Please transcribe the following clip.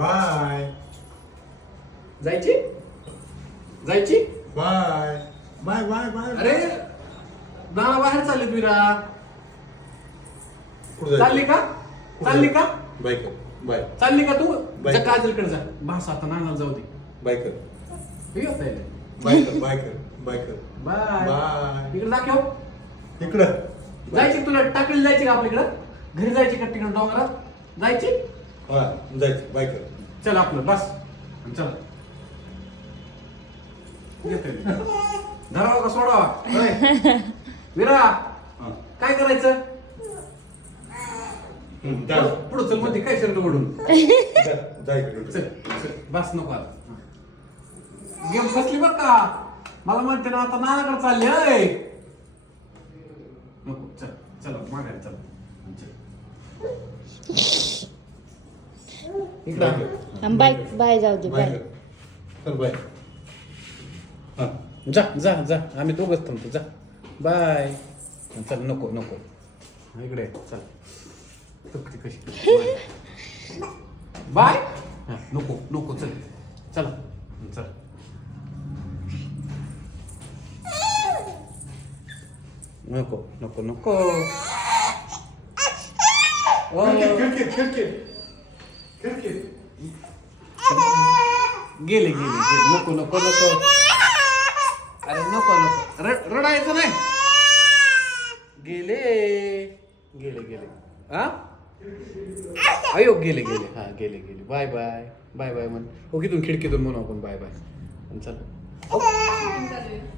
Bye जायची जायची bye bye bye bye. अरे नाना बाहेर चालले विरा. कुठं चालली का चालली का बाय कर बाय चालली का तू बाय. जा काजलकडे जा. भास आता नानाला जाऊ दे. बाय कर बाय बाय कर बाय कर बाय कर बाय. इकडे दाखव. इकडं जायची तुला टाकली जायची का आपल्याकडं घरी जायची का तिकडे डोंगरात जायची. हा जायचं बाय कर. चल आपलं बस चल धरावा का सोडावा होय. विरा हा. काय करायचं जा पुढं चल मध्ये काय शर्ट ओढून जा इकडे. चल चल बस नको आता गेम फसली बर का. मला म्हणते ना आता नानाकडे चालली अय नको चल चल माघारी चल इकडं बाय बाय जाऊ दे बाय बाय. कर चल बाय. हा जा जा जा आम्ही दोघच थांबतो जा बाय. चल नको नको इकडे चल तुकती कशी बाय. नको नको चल चला चल नको नको नको ओ, गेले गेले गेले नको नको नको अरे नको नको रडायचं नाही. गेले गेले गेले हा अयो गेले गेले हा गेले गेले बाय बाय बाय बाय म्हण. हो तिथून खिडकीतून म्हणू आपण बाय बाय चल.